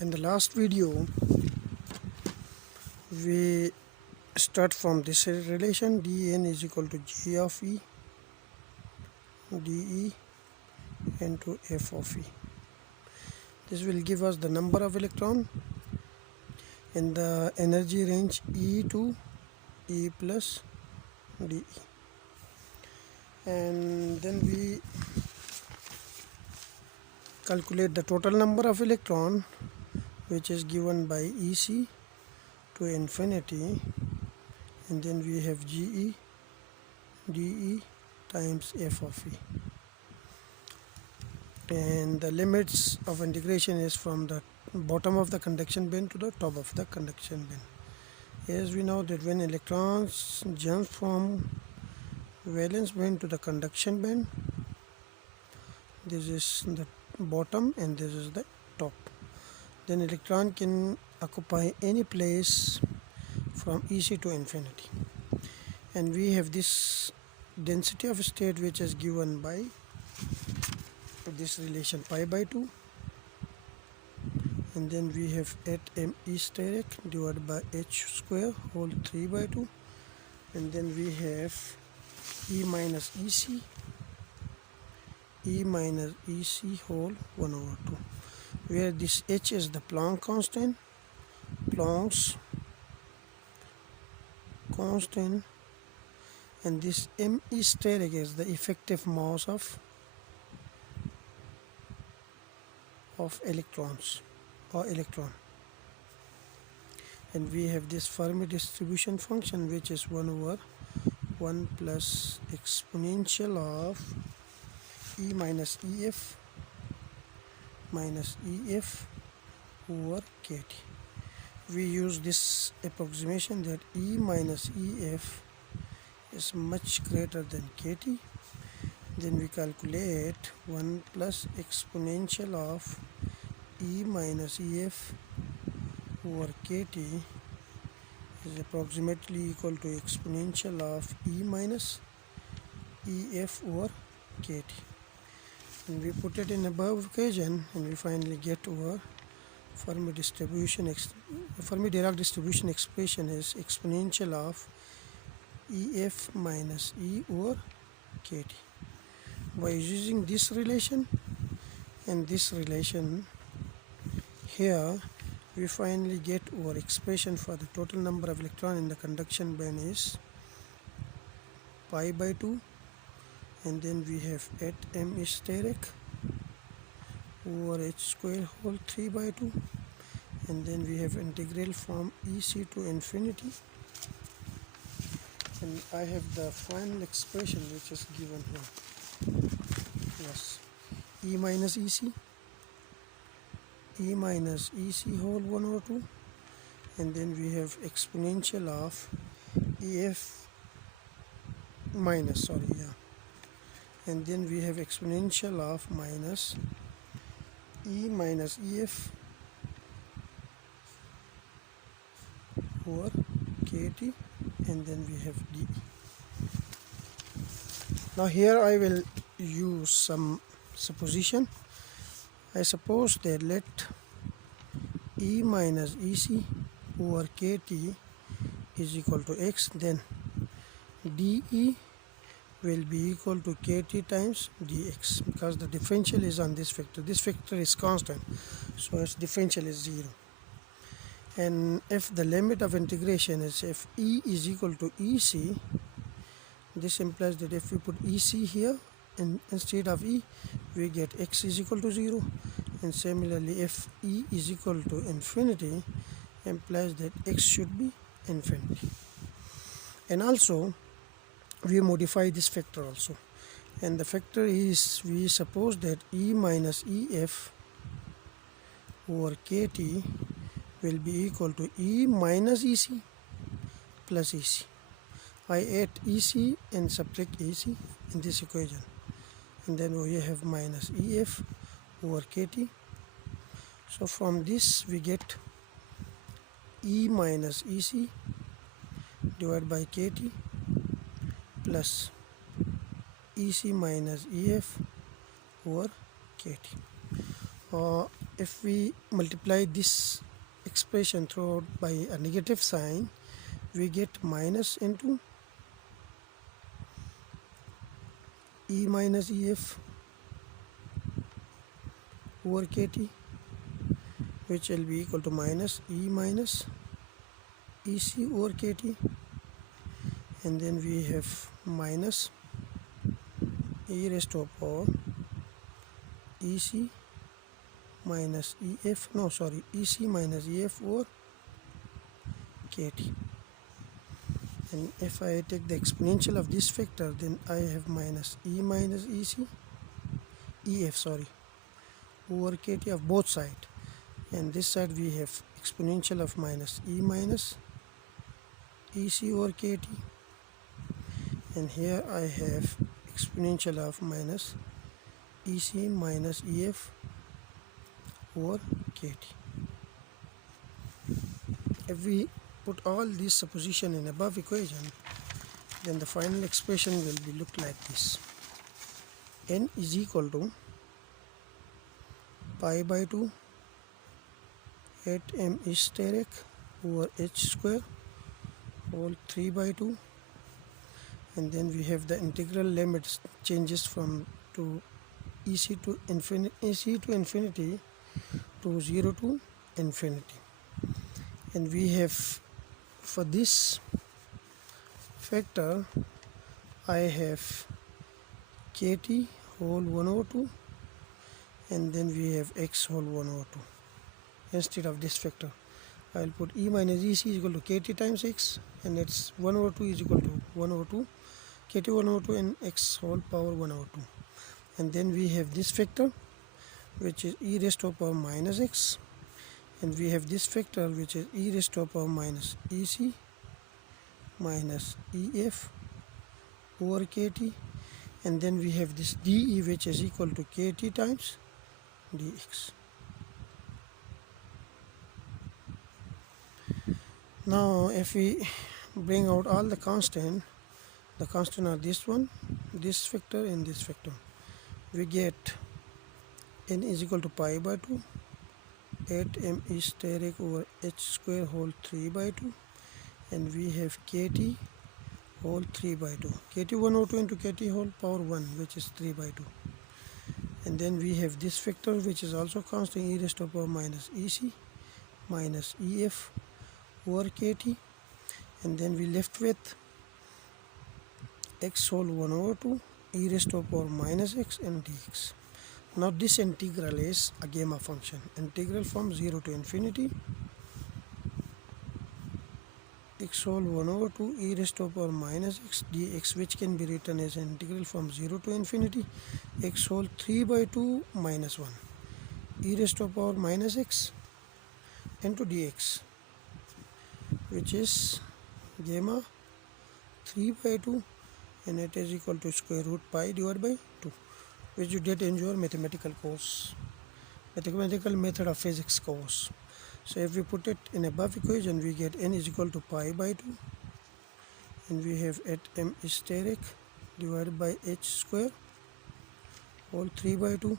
In the last video, we start from this relation dN is equal to G of E dE into F of E. This will give us the number of electron in the energy range E to E plus dE. And then we calculate the total number of electron, which is given by EC to infinity, and then we have GE dE times F of E. And the limits of integration is from the bottom of the conduction band to the top of the conduction band. As we know that when electrons jump from valence band to the conduction band, this is the bottom and this is the top. Then electron can occupy any place from EC to infinity, and we have this density of state which is given by this relation pi by 2, and then we have 8m E steric divided by h square whole 3 by 2, and then we have E minus EC whole 1 over 2, where this h is the Planck constant, and this m E steric is the effective mass of electrons or electron. And we have this Fermi distribution function, which is 1 over 1 plus exponential of E minus EF over KT. We use this approximation that E minus EF is much greater than KT. Then we calculate 1 plus exponential of E minus EF over KT is approximately equal to exponential of E minus EF over KT. And we put it in above equation, and we finally get our Fermi Dirac distribution expression is exponential of EF minus E over KT. By using this relation and this relation here, we finally get our expression for the total number of electron in the conduction band is pi by 2, and then we have 8m steric over h square whole 3 by 2, and then we have integral from EC to infinity, and I have the final expression which is given here. Yes, E minus EC whole 1 over 2, and then we have exponential of EF minus, and then we have exponential of minus E minus EF over KT, and then we have dE. Now here I will use some supposition. I suppose that let E minus EC over KT is equal to x, then dE will be equal to KT times dx, because the differential is on this factor. This factor is constant, so its differential is 0. And if the limit of integration is if E is equal to EC, this implies that if we put EC here instead of E, we get x is equal to 0. And similarly, if E is equal to infinity, implies that x should be infinity. And also we modify this factor also, and the factor is, we suppose that E minus EF over KT will be equal to E minus EC plus EC. I add EC and subtract EC in this equation, and then we have minus EF over KT. So from this we get E minus EC divided by KT plus EC minus EF over KT. if we multiply this expression throughout by a negative sign, we get minus into E minus EF over KT, which will be equal to minus E minus EC over KT, and then we have minus E raised to power EC minus EF, no sorry, EC minus EF over KT. And if I take the exponential of this factor, then I have minus E minus EF over KT of both sides, and this side we have exponential of minus E minus EC over KT, and here I have exponential of minus EC minus EF over KT. If we put all these supposition in above equation, then the final expression will be look like this. N is equal to pi by 2 8m is steric over h square whole 3 by 2, and then we have the integral limits changes from to EC to infinity to 0 to infinity, and we have for this factor I have KT whole 1 over 2, and then we have x whole 1 over 2. Instead of this factor, I will put E minus EC is equal to KT times x, and it's 1 over 2 is equal to 1 over 2, KT 1 over 2 and x whole power 1 over 2. And then we have this factor which is e raised to power minus x, and we have this factor which is e raised to power minus EC minus EF over KT, and then we have this dE which is equal to KT times dx. Now if we bring out all the constant are this one, this factor and this factor, we get n is equal to pi by 2 8m is steric over h square whole 3 by 2, and we have KT whole 3 by 2, KT 1 over 2 into KT whole power 1 which is 3 by 2, and then we have this factor which is also constant e raised to power minus EC minus EF over KT, and then we left with x whole 1 over 2 e raised to power minus x and dx. Now this integral is a gamma function, integral from 0 to infinity x whole 1 over 2 e raised to power minus x dx, which can be written as integral from 0 to infinity x whole 3 by 2 minus 1 e raised to power minus x into dx, which is gamma 3 by 2, and it is equal to square root pi divided by 2, which you did in your mathematical course, mathematical method of physics course. So if we put it in above equation, we get n is equal to pi by 2, and we have 8m is steric divided by h square whole 3 by 2,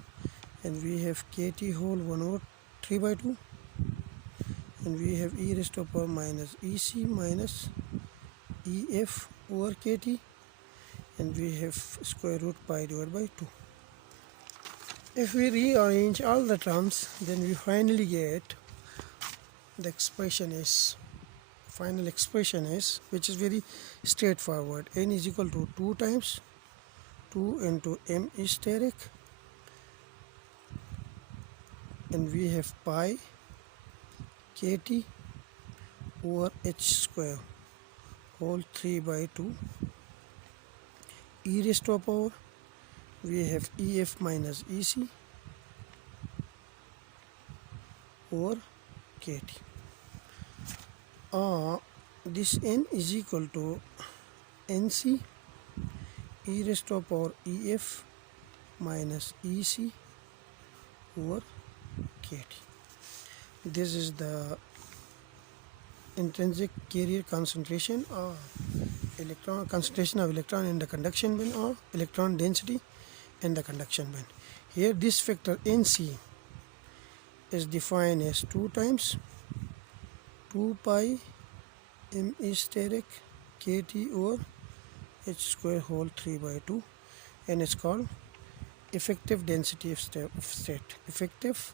and we have KT whole 1 over 3 by 2, and we have e raised to power minus EC minus EF over KT, and we have square root pi divided by 2. If we rearrange all the terms, then we finally get the final expression is, which is very straightforward. N is equal to 2 times 2 into m is steric, and we have pi KT over h square whole 3 by 2 e raised to power, we have EF minus EC over KT. This n is equal to NC e raised to power EF minus EC over KT. This is the intrinsic carrier concentration or concentration of electron in the conduction band, or electron density in the conduction band. Here this factor NC is defined as 2 times 2 pi m e steric kt over h square whole 3 by 2, and it's called effective density of state. Effective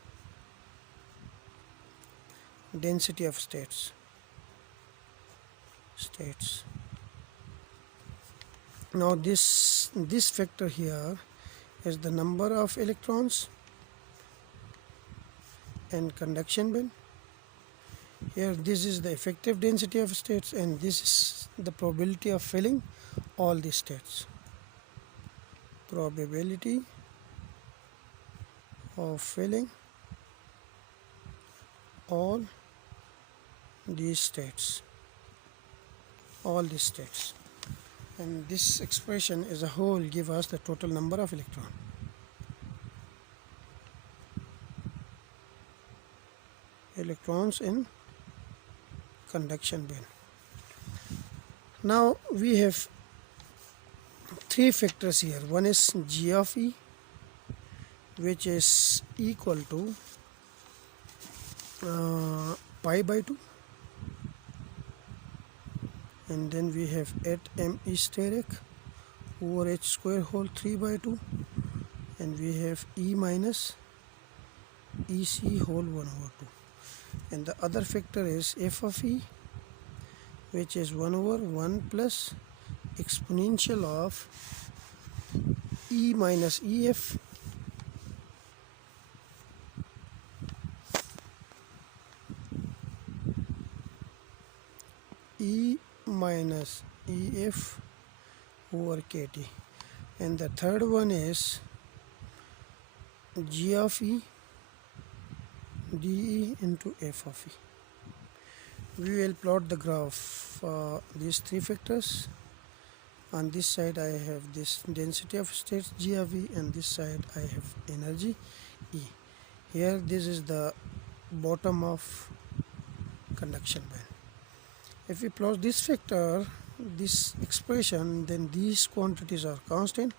density of states. Now this factor here is the number of electrons and conduction band. Here this is the effective density of states, and this is the probability of filling all these states. Probability of filling all these states. And this expression as a whole gives us the total number of electrons in conduction band. Now we have 3 factors here. One is G of E, which is equal to pi by 2, and then we have 8 m e steric over h square whole 3 by 2, and we have E minus EC whole 1 over 2, and the other factor is f of E, which is 1 over 1 plus exponential of E minus EF E minus EF over KT, and the third one is G of E dE into F of E. We will plot the graph these 3 factors. On this side I have this density of states G of E, and this side I have energy E. Here this is the bottom of conduction band. If we plot this factor, this expression, then these quantities are constant,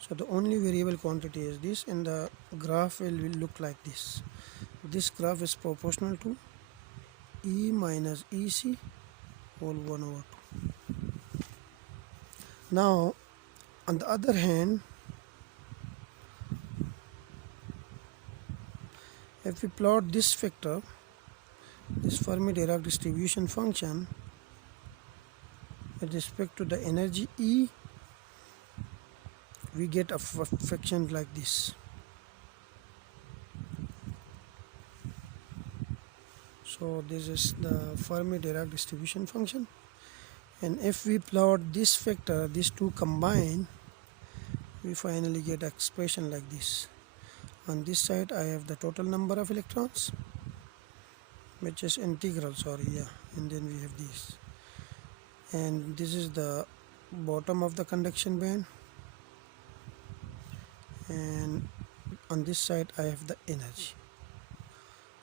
so the only variable quantity is this, and the graph will look like this. This graph is proportional to E minus EC whole 1 over 2. Now on the other hand, if we plot this factor, this Fermi-Dirac distribution function with respect to the energy E, we get a fraction like this. So this is the Fermi-Dirac distribution function, and if we plot this factor, these two combine, we finally get an expression like this. On this side I have the total number of electrons, which is integral, and then we have this, and this is the bottom of the conduction band, and on this side I have the energy.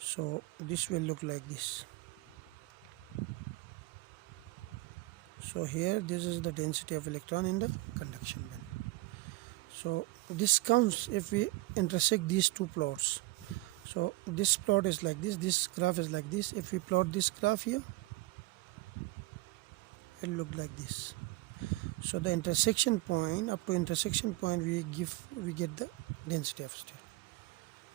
So this will look like this. So here this is the density of electron in the conduction band. So this comes if we intersect these two plots. So this plot is like this graph is like this. If we plot this graph here, it will look like this. So the intersection point, up to intersection point, we get the density of state,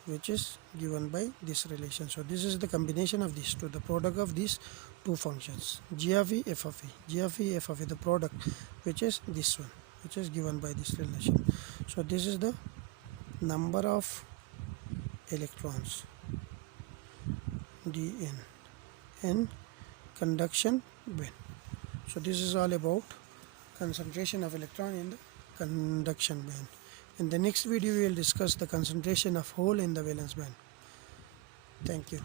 which is given by this relation. So this is the combination of these two, the product of these two functions, G of E, F of E. G of E, F of E, the product, which is this one, which is given by this relation. So this is the number of electrons dN in conduction band. So this is all about concentration of electron in the conduction band. In the next video we will discuss the concentration of hole in the valence band. Thank you.